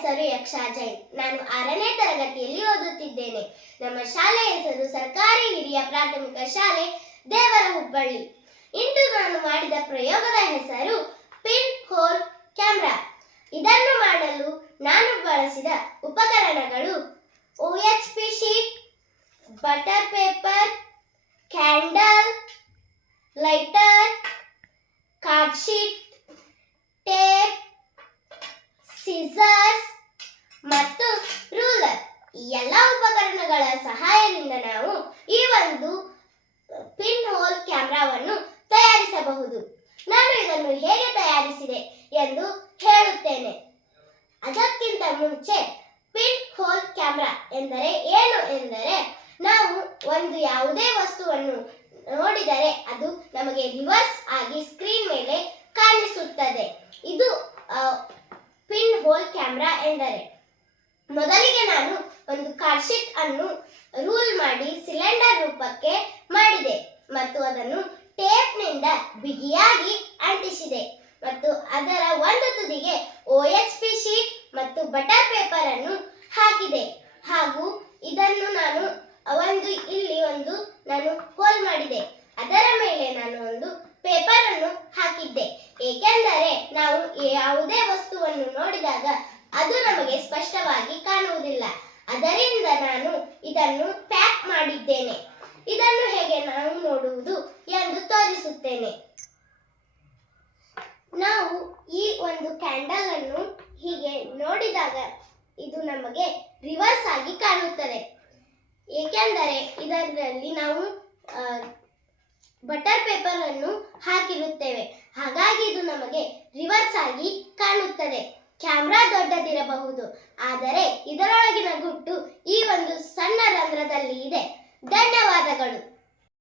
ಹೆಸರು ಯಕ್ಷಾ ಜೈನ್. ನಾನು 6ನೇ ತರಗತಿಯಲ್ಲಿ ಓದುತ್ತಿದ್ದೇನೆ. ನಮ್ಮ ಶಾಲೆಯ ಹೆಸರು ಸರ್ಕಾರಿ ಹಿರಿಯ ಪ್ರಾಥಮಿಕ ಶಾಲೆ ದೇವರ ಹುಬ್ಬಳ್ಳಿ. ಇಂದು ನಾನು ಮಾಡಿದ ಪ್ರಯೋಗದ ಹೆಸರು ಪಿನ್ ಹೋಲ್ ಕ್ಯಾಮೆರಾ. ಇದನ್ನು ಮಾಡಲು ನಾನು ಬಳಸಿದ ಉಪಕರಣಗಳು OHP sheet, butter paper, candle, lighter, card sheet, tape, scissors ಮತ್ತು ರೂಲರ್. ಈ ಎಲ್ಲ ಉಪಕರಣಗಳ ಸಹಾಯದಿಂದ ನಾವು ಈ ಒಂದು ಪಿನ್ ಹೋಲ್ ಕ್ಯಾಮೆರಾವನ್ನು ತಯಾರಿಸಬಹುದು. ನಾನು ಇದನ್ನು ಹೇಗೆ ತಯಾರಿಸಿದೆ ಎಂದು ಹೇಳುತ್ತೇನೆ. ಅದಕ್ಕಿಂತ ಮುಂಚೆ ಪಿನ್ ಹೋಲ್ ಕ್ಯಾಮೆರಾ ಎಂದರೆ ಏನು ಎಂದರೆ, ನಾವು ಒಂದು ಯಾವುದೇ ವಸ್ತುವನ್ನು ನೋಡಿದರೆ ಅದು ನಮಗೆ ರಿವರ್ಸ್ ಆಗಿ ಸ್ಕ್ರೀನ್ ಮೇಲೆ ಕಾಣಿಸುತ್ತದೆ. ಇದು ಪಿನ್ ಹೋಲ್ ಕ್ಯಾಮೆರಾ ಎಂದರೆ. ಮೊದಲಿಗೆ ನಾನು ಒಂದು ಕಾರ್ಡ್ ಶೀಟ್ ಅನ್ನು ರೂಲ್ ಮಾಡಿ ಸಿಲಿಂಡರ್ ರೂಪಕ್ಕೆ ಮಾಡಿದೆ ಮತ್ತು ಅದನ್ನು ಟೇಪ್ನಿಂದ ಬಿಗಿಯಾಗಿ ಅಂಟಿಸಿದೆ ಮತ್ತು ಅದರ ಒಂದು ತುದಿಗೆ OHP ಶೀಟ್ ಮತ್ತು ಬಟರ್ ಪೇಪರ್ ಅನ್ನು ಹಾಕಿದೆ. ಹಾಗೂ ಇದನ್ನು ನಾನು ಇಲ್ಲಿ ನಾನು ಹೋಲ್ ಮಾಡಿದೆ. ಅದರ ಮೇಲೆ ನಾನು ಒಂದು ಪೇಪರ್ ಅನ್ನು ಹಾಕಿದ್ದೆ. ಏಕೆಂದರೆ ನಾವು ಯಾವುದೇ ವಸ್ತುವನ್ನು ನೋಡಿದಾಗ ಅದು ನಮಗೆ ಸ್ಪಷ್ಟವಾಗಿ ಕಾಣುವುದಿಲ್ಲ. ಅದರಿಂದ ನಾನು ಇದನ್ನು ಪ್ಯಾಕ್ ಮಾಡಿದ್ದೇನೆ. ಇದನ್ನು ಹೇಗೆ ನಾವು ನೋಡುವುದು ಎಂದು ತೋರಿಸುತ್ತೇನೆ. ನಾವು ಈ ಒಂದು ಕ್ಯಾಂಡಲ್ ಅನ್ನು ಹೀಗೆ ನೋಡಿದಾಗ ಇದು ನಮಗೆ ರಿವರ್ಸ್ ಆಗಿ ಕಾಣುತ್ತದೆ. ಏಕೆಂದರೆ ಇದರಲ್ಲಿ ನಾವು ಬಟರ್ ಪೇಪರ್ ಅನ್ನು ಹಾಕಿರುತ್ತೇವೆ. ಹಾಗಾಗಿ ಇದು ನಮಗೆ ರಿವರ್ಸ್ ಆಗಿ ಕಾಣುತ್ತದೆ. ಕ್ಯಾಮೆರಾ ದೊಡ್ಡದಿರಬಹುದು, ಆದರೆ ಇದರೊಳಗಿನ ಗುಟ್ಟು ಈ ಒಂದು ಸಣ್ಣ ರಂಧ್ರದಲ್ಲಿ ಇದೆ. ಧನ್ಯವಾದಗಳು.